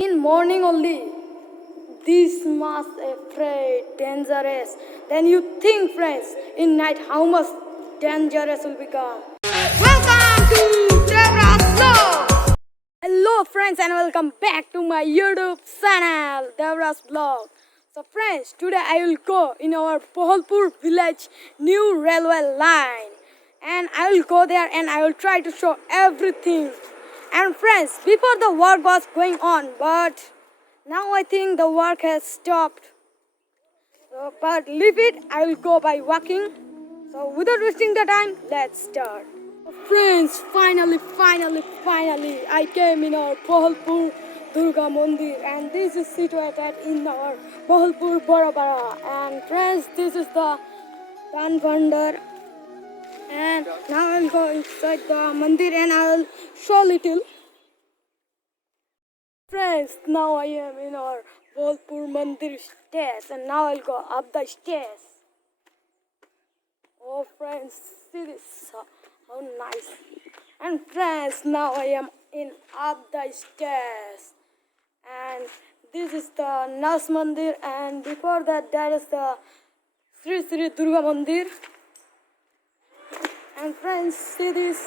In morning only, this much afraid, dangerous. Then you think, friends, in night how much dangerous will become. Welcome to Deboraj Vlog. Hello, friends, and welcome back to my YouTube channel, Deboraj Vlog. So, friends, today I will go in our Bahalpur village new railway line, and I will go there and I will try to show everything. And friends, before the work was going on, but now I think the work has stopped. So, but leave it, I will go by walking. So without wasting the time, let's start. Friends, finally, I came in our Bahalpur Durga Mandir, and this is situated in our Bahalpur Barabara. And friends, this is the Dan Vandar. And now I'll go inside the mandir and I'll show little. Friends, now I am in our Bahalpur Mandir stairs, and now I'll go up the stairs. Oh friends, see this, how nice. And friends, now I am in up the stairs, and this is the Nas Mandir, and before that there is the Sri Durga Mandir. And friends, see this,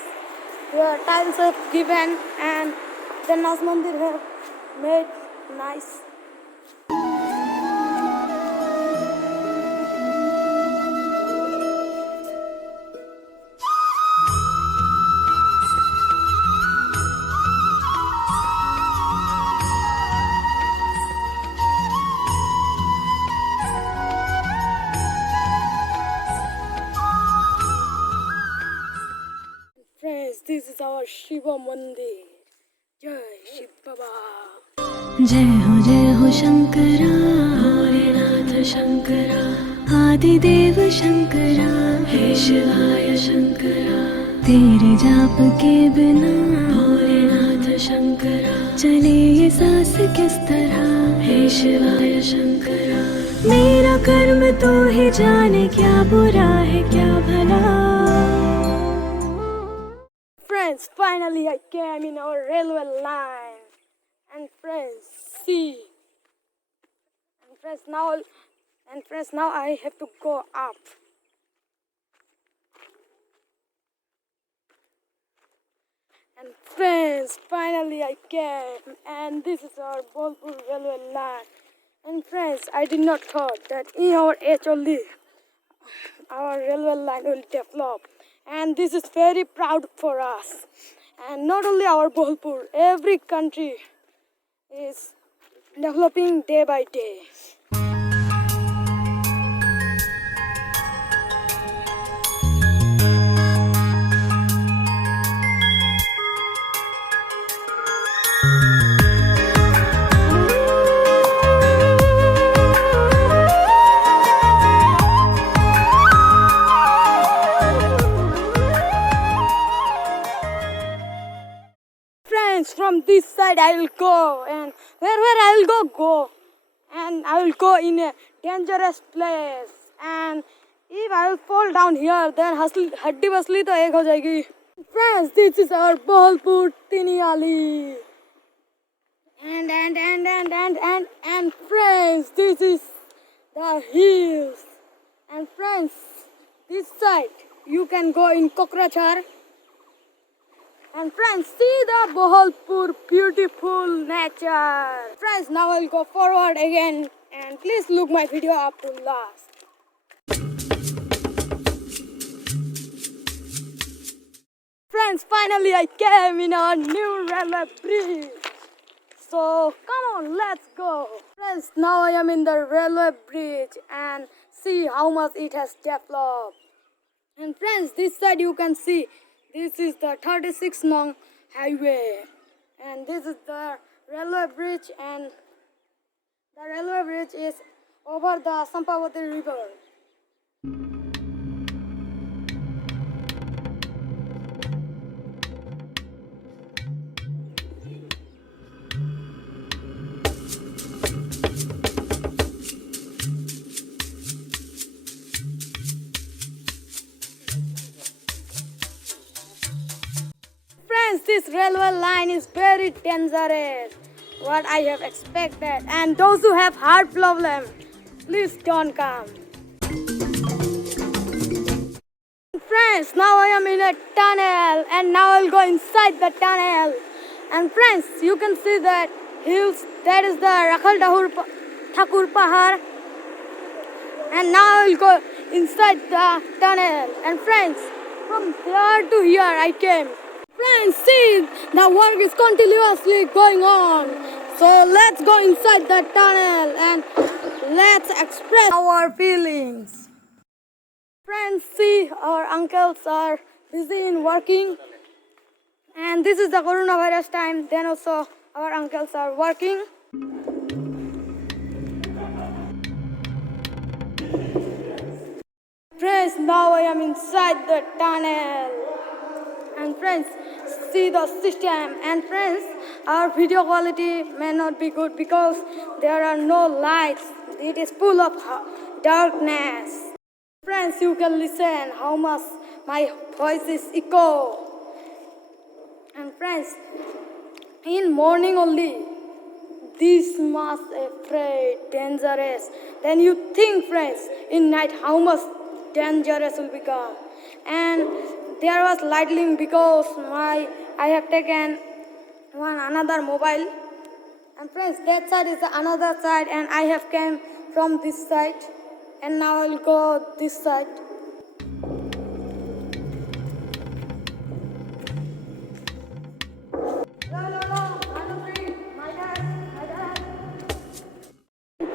the tiles have given and the Nas Mandir have made nice. Friends, this is our Shiva Mandir. Jai Shiv Baba. जय हो शंकरा भोलेनाथ शंकरा आदिदेव शंकरा हे शिवाय शंकरा तेरे जाप के बिना भोलेनाथ शंकरा चले ये सांस किस तरह हे शिवाय शंकरा मेरा कर्म तो ही जाने क्या बुरा है क्या भला. Friends, finally I came in our railway line. And friends, see. And friends, now I have to go up. And friends, finally I came. And this is our Bahalpur railway line. And friends, I did not thought that in our age only our railway line will develop. And this is very proud for us. And not only our Bahalpur, every country is developing day by day. From this side I will go, and where I will go, and I will go in a dangerous place, and if I will fall down here then haddi basli to ek ho jayegi. Friends, this is our Bahalpur Tiniali, and friends, this is the hills, and friends, this side you can go in Kokrachhar. And friends, see the Bahalpur beautiful nature. Friends, now I'll go forward again, and please look my video up to last. Friends, finally I came in our new railway bridge. So come on, let's go. Friends, now I am in the railway bridge, and see how much it has developed. And friends, this side you can see, this is the 36 Nong highway, and this is the railway bridge, and the railway bridge is over the Sampavati river. Friends, this railway line is very dangerous. what I have expected. And those who have heart problem, please don't come. Friends, now I am in a tunnel and now I'll go inside the tunnel. And friends, you can see that hills, that is the Rakhal Thakur Pahar. And now I'll go inside the tunnel. And friends, from there to here I came. Friends, see, the work is continuously going on. So let's go inside the tunnel and let's express our feelings. Friends, see, our uncles are busy in working. And this is the coronavirus time, then also our uncles are working. Friends, now I am inside the tunnel. And friends, see the system. And friends, our video quality may not be good because there are no lights. It is full of darkness. Friends, you can listen how much my voice is echo. And friends, in morning only, this much afraid, dangerous. Then you think, friends, in night how much dangerous will become. And there was lightning because I have taken another mobile. And friends, that side is another side, and I have came from this side. And now I'll go this side.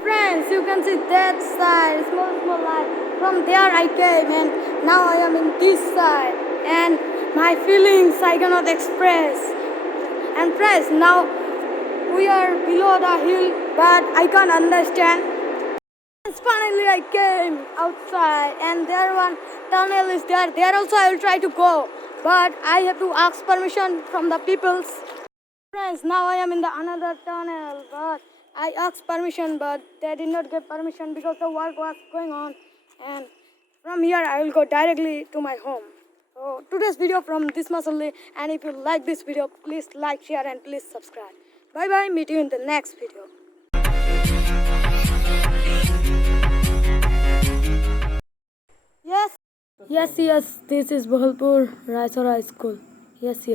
Friends, you can see that side, small light. From there I came and now I am in this side. And my feelings I cannot express. And friends, now we are below the hill, but I can't understand. Finally I came outside and there one tunnel is there. There also I will try to go, but I have to ask permission from the peoples. Friends, now I am in the another tunnel, but I asked permission, but they did not give permission because the work was going on. And from here I will go directly to my home. So today's video from this much only. And if you like this video, please like, share and please subscribe. Bye bye, meet you in the next video. Yes, this is Bahalpur Raisora School. Yes.